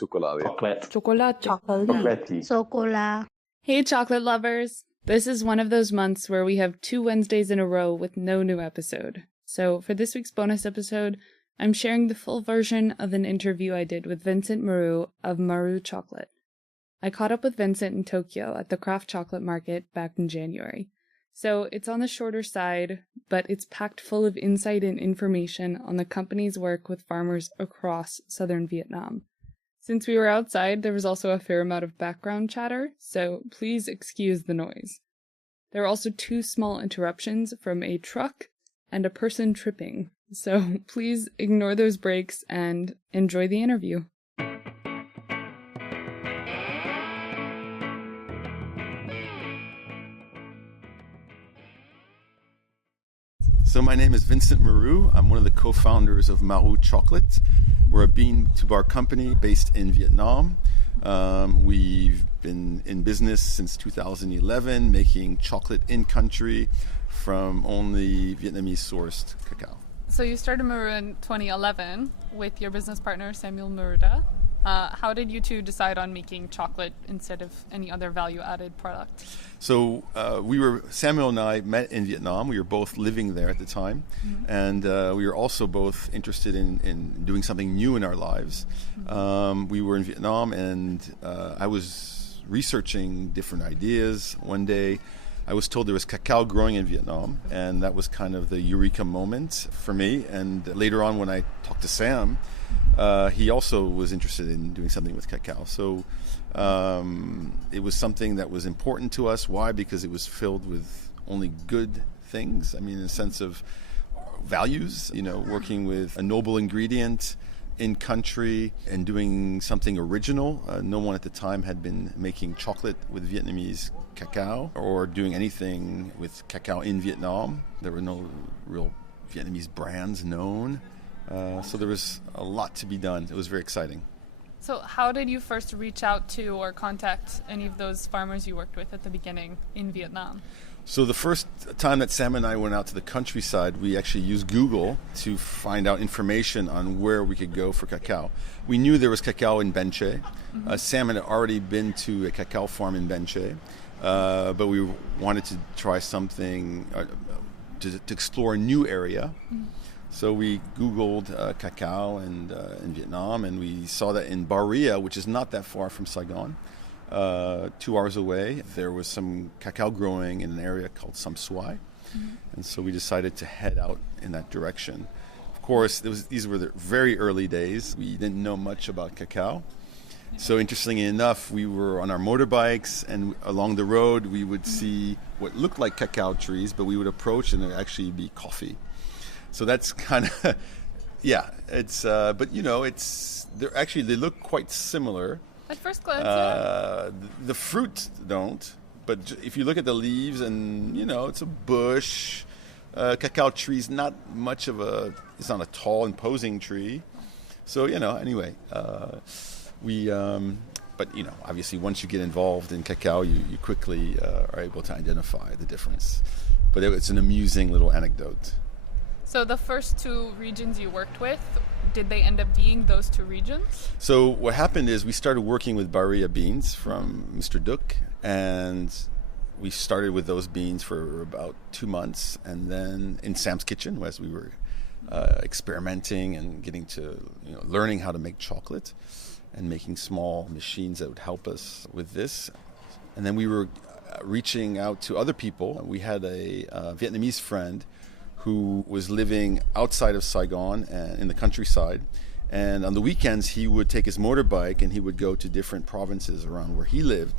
Chocolate. Chocolate. Chocolate. Hey, chocolate lovers! This is one of those months where we have 2 Wednesdays in a row with no new episode. So for this week's bonus episode, I'm sharing the full version of an interview I did with Vincent Mourou of Marou Chocolate. I caught up with Vincent in Tokyo at the craft chocolate market back in January. So it's on the shorter side, but it's packed full of insight and information on the company's work with farmers across southern Vietnam. Since we were outside, there was also a fair amount of background chatter, so please excuse the noise. There were also 2 small interruptions from a truck and a person tripping, so please ignore those breaks and enjoy the interview. So my name is Vincent Maru. I'm one of the co-founders of Marou Chocolate. We're a bean-to-bar company based in Vietnam. We've been in business since 2011, making chocolate in-country from only Vietnamese-sourced cacao. So you started Maru in 2011 with your business partner, Samuel Muruda. How did you two decide on making chocolate instead of any other value-added product? So Samuel and I met in Vietnam. We were both living there at the time. Mm-hmm. And we were also both interested in doing something new in our lives. Mm-hmm. We were in Vietnam, and I was researching different ideas. One day, I was told there was cacao growing in Vietnam, and that was kind of the eureka moment for me. And later on, when I talked to Sam, he also was interested in doing something with cacao. So it was something that was important to us. Why? Because it was filled with only good things. I mean, in a sense of values, working with a noble ingredient in country and doing something original. No one at the time had been making chocolate with Vietnamese cacao or doing anything with cacao in Vietnam. There were no real Vietnamese brands known. So there was a lot to be done. It was very exciting. So how did you first reach out to or contact any of those farmers you worked with at the beginning in Vietnam? So the first time that Sam and I went out to the countryside, we actually used Google to find out information on where we could go for cacao. We knew there was cacao in Ben Tre. Mm-hmm. Sam had already been to a cacao farm in Ben Tre, but we wanted to try something to explore a new area. Mm-hmm. So we Googled cacao in Vietnam, and we saw that in Baria, which is not that far from Saigon, 2 hours away, there was some cacao growing in an area called Sam Suai. Mm-hmm. And so we decided to head out in that direction. Of course, these were the very early days. We didn't know much about cacao. So interestingly enough, we were on our motorbikes, and along the road we would see what looked like cacao trees, but we would approach and it would actually be coffee. So that's kind of, they look quite similar. At first glance, The fruit don't, but if you look at the leaves and, it's a bush. Cacao tree's not much it's not a tall, imposing tree. So, anyway, but, obviously once you get involved in cacao, you quickly are able to identify the difference. But it's an amusing little anecdote. So the first 2 regions you worked with, did they end up being those 2 regions? So what happened is we started working with Baria beans from Mr. Duc, and we started with those beans for about 2 months, and then in Sam's kitchen, as we were experimenting and getting to learning how to make chocolate and making small machines that would help us with this. And then we were reaching out to other people. We had a Vietnamese friend who was living outside of Saigon in the countryside. And on the weekends, he would take his motorbike and he would go to different provinces around where he lived.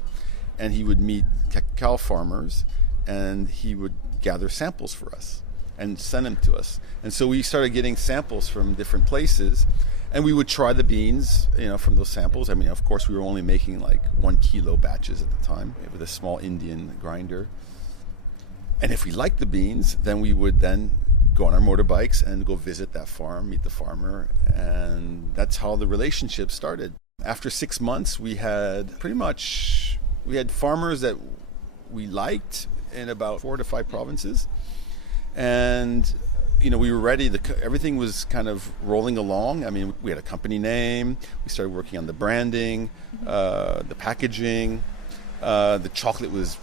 And he would meet cacao farmers, and he would gather samples for us and send them to us. And so we started getting samples from different places, and we would try the beans, from those samples. I mean, of course, we were only making like 1 kilo batches at the time with a small Indian grinder. And if we liked the beans, then we would then go on our motorbikes and go visit that farm, meet the farmer, and that's how the relationship started. After 6 months, we had farmers that we liked in about 4 to 5 provinces, and we were ready. Everything was kind of rolling along. I mean, we had a company name. We started working on the branding, the packaging. The chocolate was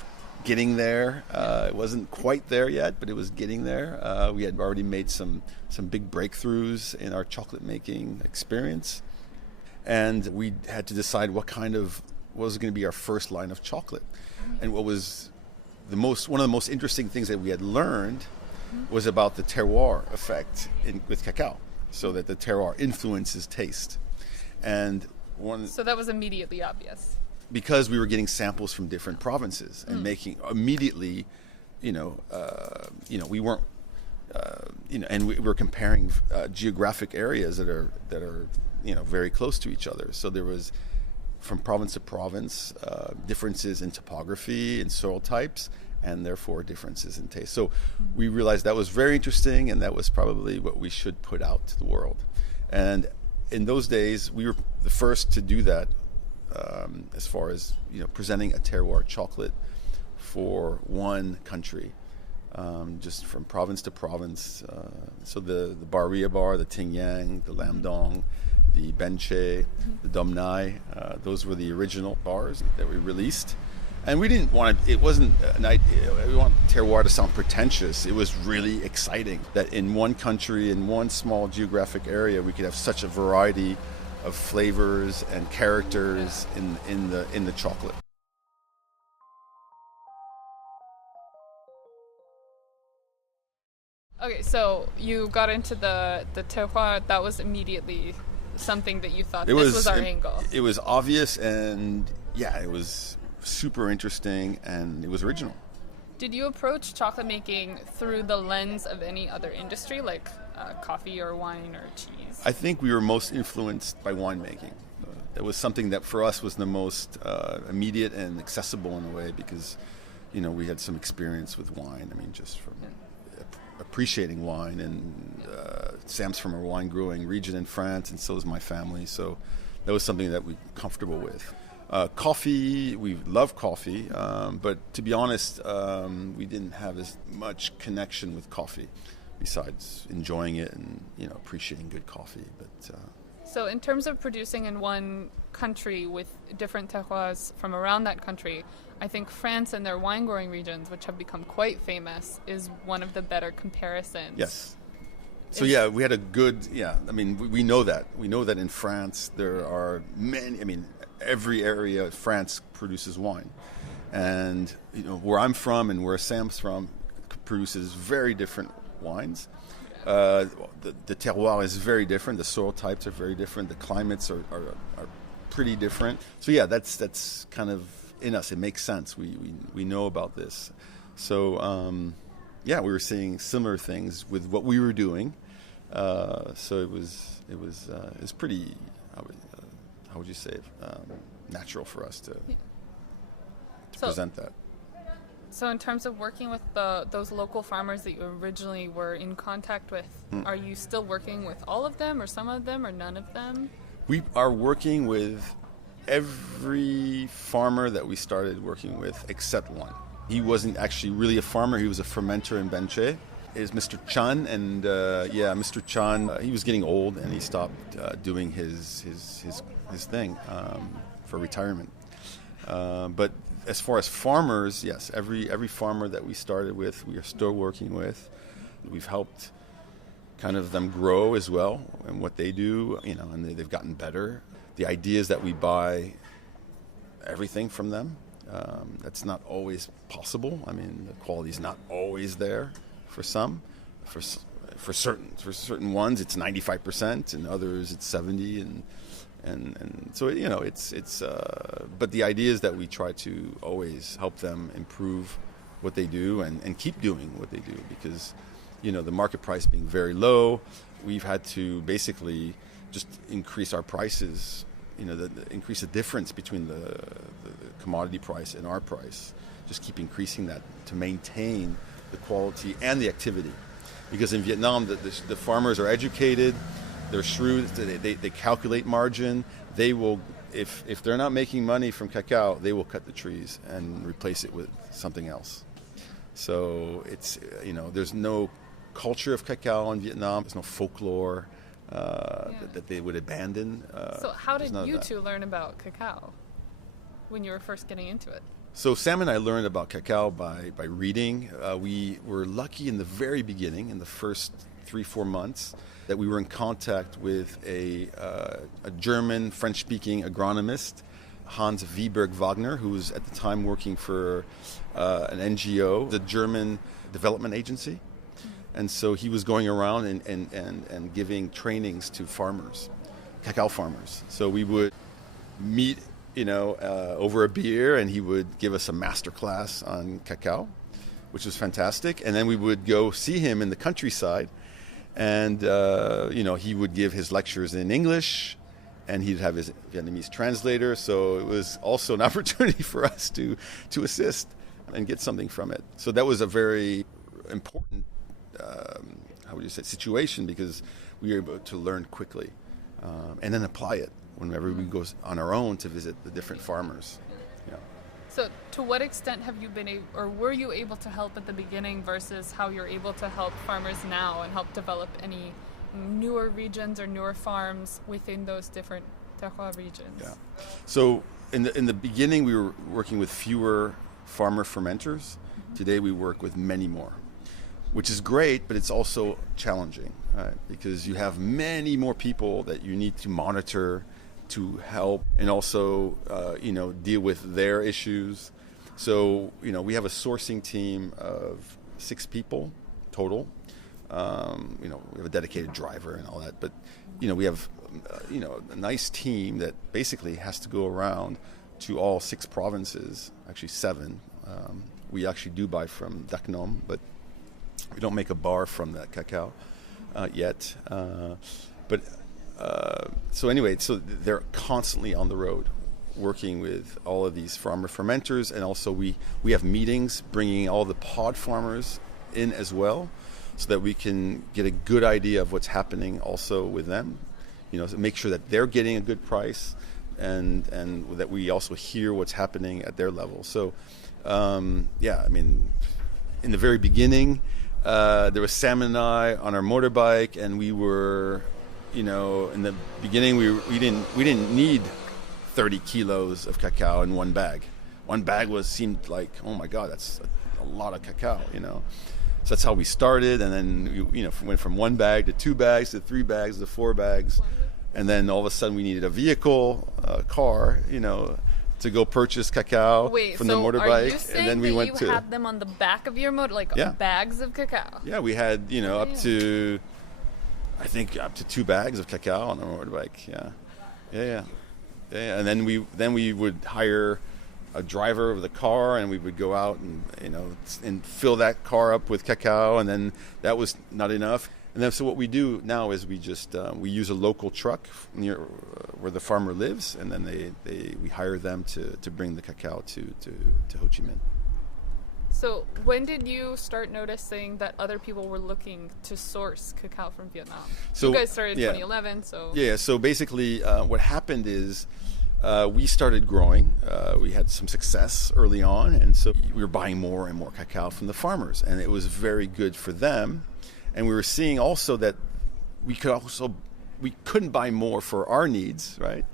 getting there. It wasn't quite there yet, but it was getting there. We had already made some big breakthroughs in our chocolate making experience. And we had to decide what was going to be our first line of chocolate. And what was one of the most interesting things that we had learned was about the terroir effect with cacao, so that the terroir influences taste. So that was immediately obvious. Because we were getting samples from different provinces and making immediately, we weren't, and we were comparing geographic areas that are very close to each other. So there was, from province to province, differences in topography and soil types, and therefore differences in taste. So we realized that was very interesting, and that was probably what we should put out to the world. And in those days, we were the first to do that, as far as presenting a terroir chocolate for one country, just from province to province. So the Barilla bar, the Tingyang, the Lam Dong, the Benche, the Dom Nai, those were the original bars that we released. And we didn't want it wasn't an idea, we want terroir to sound pretentious. It was really exciting that in one country, in one small geographic area, we could have such a variety of flavors and characters in the chocolate. Okay, so you got into the terroir. That was immediately something that you thought this was our angle. It was obvious, and it was super interesting, and it was original. Did you approach chocolate making through the lens of any other industry, like coffee or wine or cheese? I think we were most influenced by winemaking. It was something that for us was the most immediate and accessible in a way, because we had some experience with wine. I mean, just from appreciating wine, and Sam's from a wine growing region in France, and so is my family. So that was something that we were comfortable with. Coffee, we love coffee, but to be honest, we didn't have as much connection with coffee, besides enjoying it and appreciating good coffee. But so in terms of producing in one country with different terroirs from around that country, I think France and their wine growing regions, which have become quite famous, is one of the better comparisons. Yes. So we had a good, I mean, we know that. We know that in France there are many, I mean, every area of France produces wine. And, where I'm from and where Sam's from produces very different wines. The terroir is very different. The soil types are very different. The climates are pretty different. So that's kind of in us. It makes sense. We know about this. So we were seeing similar things with what we were doing. So it was pretty. How would you say it? Natural for us to present that. So in terms of working with those local farmers that you originally were in contact with, are you still working with all of them, or some of them, or none of them? We are working with every farmer that we started working with except one. He wasn't actually really a farmer. He was a fermenter in Benche. Is Mr. Chan, and Mr. Chan, he was getting old, and he stopped doing his thing for retirement. But as far as farmers, yes, every farmer that we started with, we are still working with. We've helped kind of them grow as well, and what they do, and they've gotten better. The idea is that we buy everything from them. That's not always possible. I mean, the quality is not always there for some. For certain ones, it's 95%, and others it's 70%, and so it's. But the idea is that we try to always help them improve what they do and keep doing what they do, because the market price being very low, we've had to basically just increase our prices. Increase the difference between the commodity price and our price. Just keep increasing that to maintain the quality and the activity. Because in Vietnam, the farmers are educated, they're shrewd, they calculate margin. They will, if they're not making money from cacao, they will cut the trees and replace it with something else. So it's, there's no culture of cacao in Vietnam. There's no folklore that they would abandon. So how did you two learn about cacao when you were first getting into it? So Sam and I learned about cacao by reading. We were lucky in the very beginning, in the first 3-4 months, that we were in contact with a German, French-speaking agronomist, Hans Wieberg Wagner, who was at the time working for an NGO, the German development agency. And so he was going around and giving trainings to farmers, cacao farmers. So we would meet, over a beer, and he would give us a master class on cacao, which was fantastic. And then we would go see him in the countryside, and he would give his lectures in English, and he'd have his Vietnamese translator. So it was also an opportunity for us to assist and get something from it. So that was a very important situation, because we were able to learn quickly and then apply it whenever we go on our own to visit the different farmers. Yeah. So to what extent have you been or were you able to help at the beginning versus how you're able to help farmers now and help develop any newer regions or newer farms within those different terroir regions? Yeah. So in the beginning, we were working with fewer farmer fermenters. Mm-hmm. Today we work with many more, which is great, but it's also challenging, right? Because you have many more people that you need to monitor, to help, and also deal with their issues. So we have a sourcing team of 6 people total. We have a dedicated driver and all that, but we have a nice team that basically has to go around to all 6 provinces, actually 7. We actually do buy from Dak Nom, but we don't make a bar from that cacao yet. So they're constantly on the road working with all of these farmer fermenters, and also we have meetings bringing all the pod farmers in as well, so that we can get a good idea of what's happening also with them, to make sure that they're getting a good price, and that we also hear what's happening at their level. So in the very beginning, there was Sam and I on our motorbike, and we were, in the beginning we didn't need 30 kilos of cacao in one bag. One bag seemed like, oh my God, that's a lot of cacao, So that's how we started, and then we went from 1 bag to 2 bags to 3 bags to 4 bags, and then all of a sudden we needed a vehicle, a car, to go purchase cacao from the motorbike. Are you saying and then we went you had them on the back of your motor, bags of cacao? Yeah, we had up to 2 bags of cacao on the motorbike. Yeah. And then we would hire a driver with a car, and we would go out and fill that car up with cacao, and then that was not enough. And then so what we do now is we just we use a local truck near where the farmer lives, and then we hire them to bring the cacao to Ho Chi Minh. So when did you start noticing that other people were looking to source cacao from Vietnam? So you guys started in 2011, so... Yeah, so basically what happened is we started growing. We had some success early on, and so we were buying more and more cacao from the farmers, and it was very good for them. And we were seeing also that we couldn't buy more for our needs, right?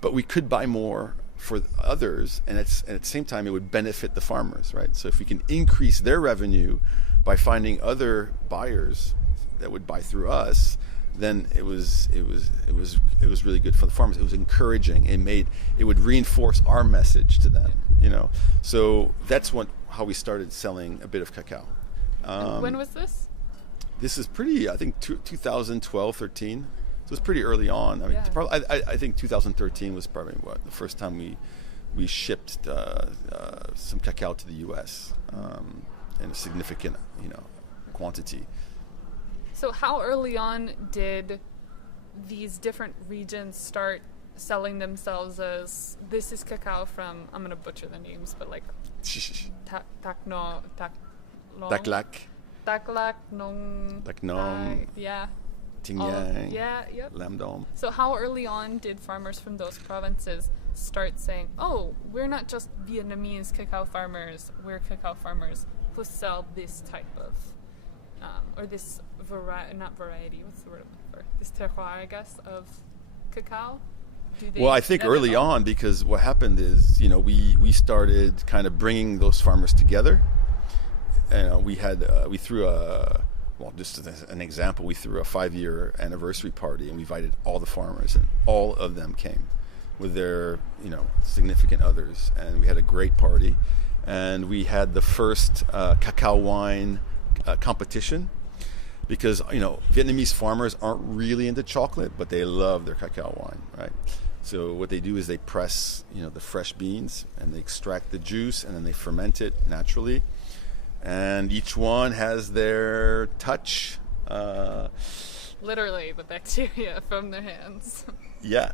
But we could buy more for others, and at the same time it would benefit the farmers, right? So if we can increase their revenue by finding other buyers that would buy through us, then it was really good for the farmers. It was encouraging. It would reinforce our message to them, So that's how we started selling a bit of cacao. When was this? This is pretty, I think, 2012, 13. So it's pretty early on. I think 2013 was probably the first time we shipped some cacao to the U.S. In a significant, quantity. So how early on did these different regions start selling themselves as, this is cacao from, I'm going to butcher the names, but like Taklak, Nong, yeah. Tingyang, yep. Lam Dom. So how early on did farmers from those provinces start saying, oh, we're not just Vietnamese cacao farmers, we're cacao farmers who sell this type of or this variety, what's the word I'm looking for? This terroir, I guess, of cacao? Well, I think early on, because what happened is, we started kind of bringing those farmers together. And we threw just as an example, we threw a 5-year anniversary party, and we invited all the farmers, and all of them came with their, significant others. And we had a great party. And we had the first cacao wine competition, because, Vietnamese farmers aren't really into chocolate, but they love their cacao wine, right? So what they do is they press, the fresh beans, and they extract the juice, and then they ferment it naturally. And each one has their touch. Literally the bacteria from their hands. Yeah.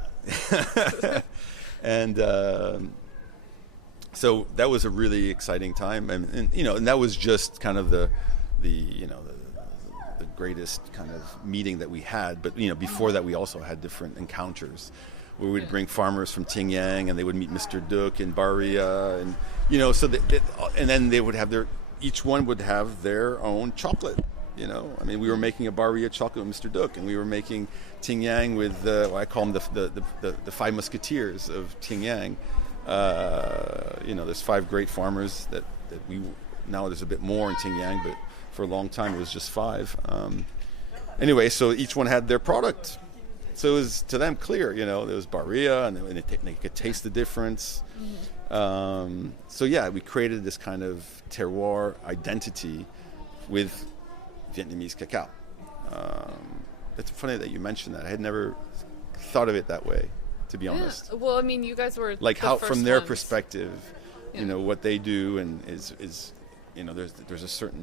And so that was a really exciting time. And that was just kind of the greatest kind of meeting that we had. But, before that, we also had different encounters where we'd bring farmers from Ting Yang, and they would meet Mr. Duc in Baria. And, and then they would have each one would have their own chocolate. We were making a Baria chocolate with Mr. Duc, and we were making Ting Yang with I call them the Five Musketeers of Ting Yang. There's 5 great farmers that now there's a bit more in Ting Yang, but for a long time it was just 5. Anyway, so each one had their product. So it was to them clear, there was Baria, and they could taste the difference. We created this kind of terroir identity with Vietnamese cacao. It's funny that you mentioned that. I had never thought of it that way, to be honest. Well, you guys were like the how, first from their ones. Perspective, what they do, and is there's a certain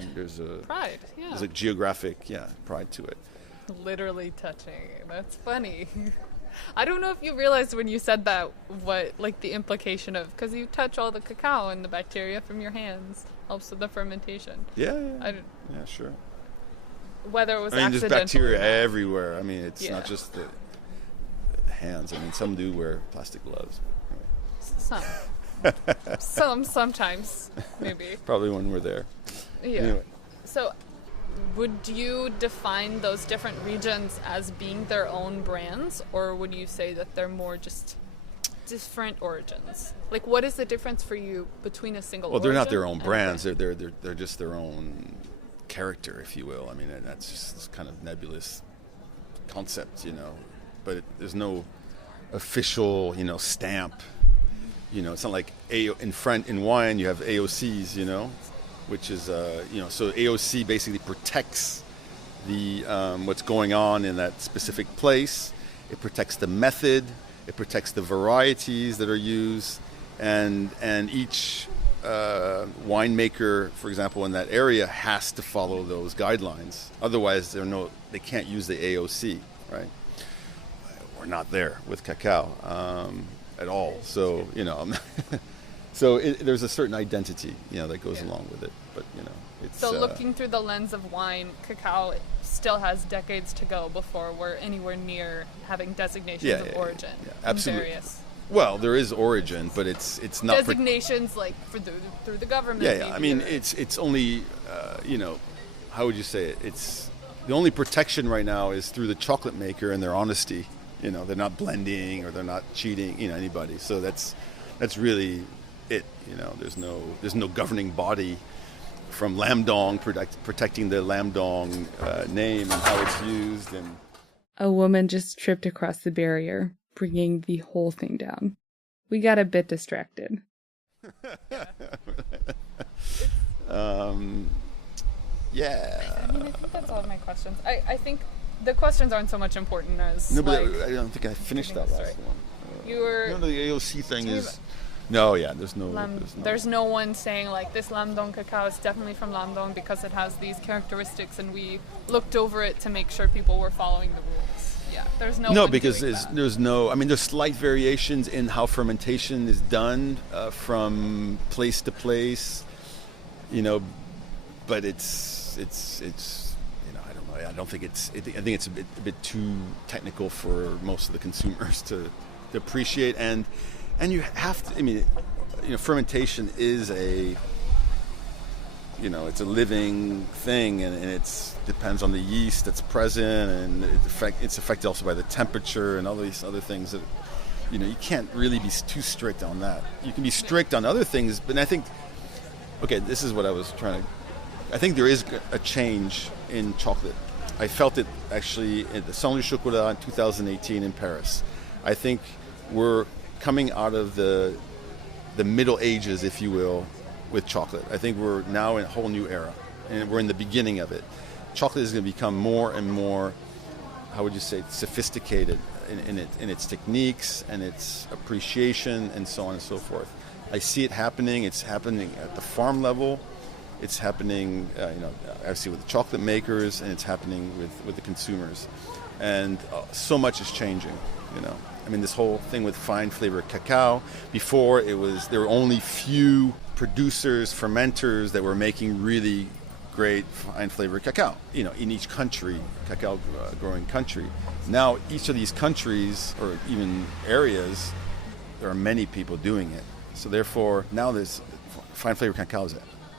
pride. Yeah. There's a geographic pride to it. Literally touching. That's funny. I don't know if you realized when you said that what the implication of, because you touch all the cacao and the bacteria from your hands helps with the fermentation. Yeah, sure. Whether it was accidental. There's bacteria everywhere. It's not just the hands. Some do wear plastic gloves. But anyway. Sometimes, maybe. Probably when we're there. Yeah. Anyway. So, would you define those different regions as being their own brands, or would you say that they're more just different origins? What is the difference for you between a single origin? Well, they're not their own brands. They're just their own character, if you will. And that's just this kind of nebulous concept, But there's no official, stamp. It's not like in wine you have AOCs, which is so AOC basically protects the what's going on in that specific place. It protects the method. It protects the varieties that are used, and each winemaker, for example, in that area has to follow those guidelines. Otherwise, they can't use the AOC, right? We're not there with cacao at all. So there's a certain identity, that goes along with it. But it's so looking through the lens of wine, cacao still has decades to go before we're anywhere near having designations of origin. Yeah, absolutely. Various. Well, there is origin, but it's not designations through the government. It's only how would you say it? It's the only protection right now is through the chocolate maker and their honesty. They're not blending or they're not cheating anybody. So that's really it. There's no governing body from Lam Dong protecting the Lam Dong name and how it's used. And a woman just tripped across the barrier, bringing the whole thing down. We got a bit distracted. Yeah. I think that's all of my questions. I think the questions aren't so much important as no, but I don't think I finished that last one. You were the AOC thing is. No, there's no one saying this Lam Dong cacao is definitely from Lam Dong because it has these characteristics, and we looked over it to make sure people were following the rules. Yeah, there's no. No, because there's slight variations in how fermentation is done from place to place, but it's I don't know. I don't think I think it's a bit too technical for most of the consumers to appreciate, and you have to. Fermentation is it's a living thing, and it depends on the yeast that's present, and it's affected also by the temperature and all these other things that, you can't really be too strict on that. You can be strict on other things, but I think, this is what I was trying to, I think there is a change in chocolate. I felt it actually at the Marou Chocolate in 2018 in Paris. I think we're coming out of the Middle Ages, if you will, with chocolate. I think we're now in a whole new era, and we're in the beginning of it. Chocolate is going to become more and more, how would you say, sophisticated in its techniques and its appreciation and so on and so forth. I see it happening. It's happening at the farm level. It's happening, I see with the chocolate makers, and it's happening with the consumers. And so much is changing, this whole thing with fine flavor cacao. Before, there were only few producers, fermenters that were making really great fine flavor cacao, in each country, cacao growing country. Now, each of these countries, or even areas, there are many people doing it. So therefore, now there's fine flavor cacao.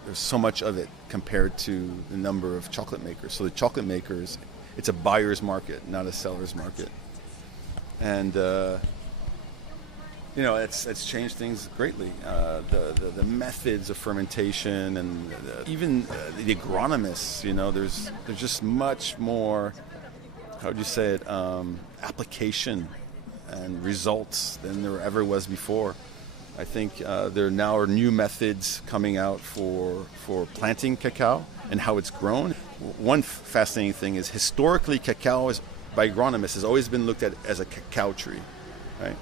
There's so much of it compared to the number of chocolate makers. So the chocolate makers, it's a buyer's market, not a seller's market. And, it's changed things greatly. The methods of fermentation, and even the agronomists, there's just much more, how would you say it, application and results than there ever was before. I think there now are new methods coming out for planting cacao and how it's grown. One fascinating thing is historically cacao by agronomists has always been looked at as a cacao tree, right?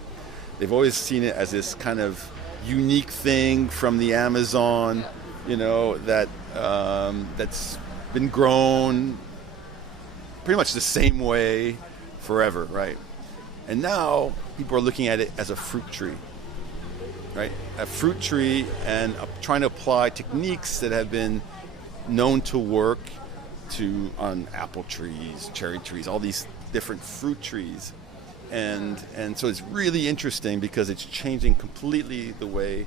They've always seen it as this kind of unique thing from the Amazon, that's been grown pretty much the same way forever, right? And now people are looking at it as a fruit tree. Right, a fruit tree, and trying to apply techniques that have been known to work on apple trees, cherry trees, all these different fruit trees, and so it's really interesting because it's changing completely the way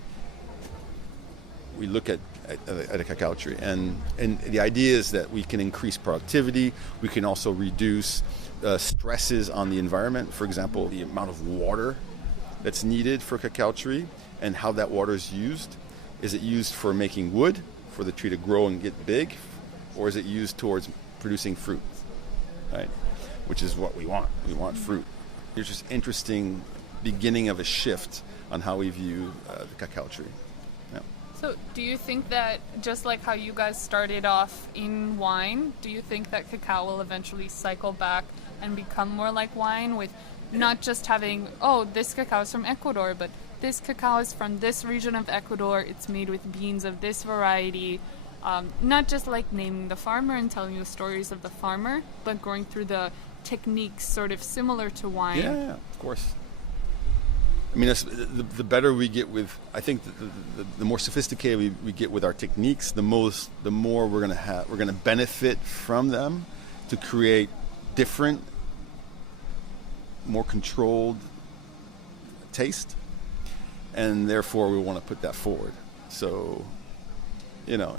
we look at a cacao tree, and the idea is that we can increase productivity. We can also reduce stresses on the environment. For example, the amount of water that's needed for a cacao tree, and how that water is used. Is it used for making wood, for the tree to grow and get big, or is it used towards producing fruit, right? Which is what we want. We want fruit. There's just interesting beginning of a shift on how we view the cacao tree. Yeah. So do you think that, just like how you guys started off in wine, do you think that cacao will eventually cycle back and become more like wine, with not just having, this cacao is from Ecuador, but this cacao is from this region of Ecuador, it's made with beans of this variety, not just like naming the farmer and telling the stories of the farmer, but going through the techniques sort of similar to wine? Yeah, of course. The better we get with, I think the more sophisticated we get with our techniques, the more we're going to benefit from them to create different, more controlled taste, and therefore we want to put that forward. So, whether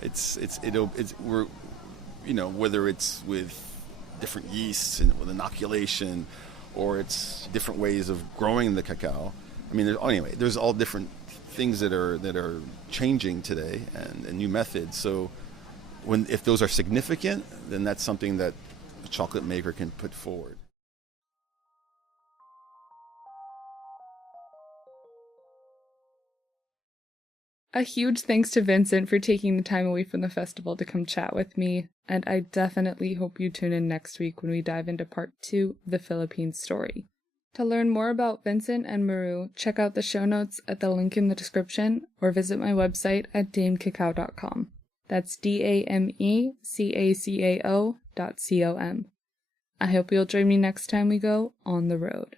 it's with different yeasts and with inoculation, or it's different ways of growing the cacao. There's all different things that are changing today, and new methods. So, if those are significant, then that's something that a chocolate maker can put forward. A huge thanks to Vincent for taking the time away from the festival to come chat with me, and I definitely hope you tune in next week when we dive into part 2 of the Philippines story. To learn more about Vincent and Maru, check out the show notes at the link in the description, or visit my website at damecacao.com. That's DAMECACAO.com. I hope you'll join me next time we go on the road.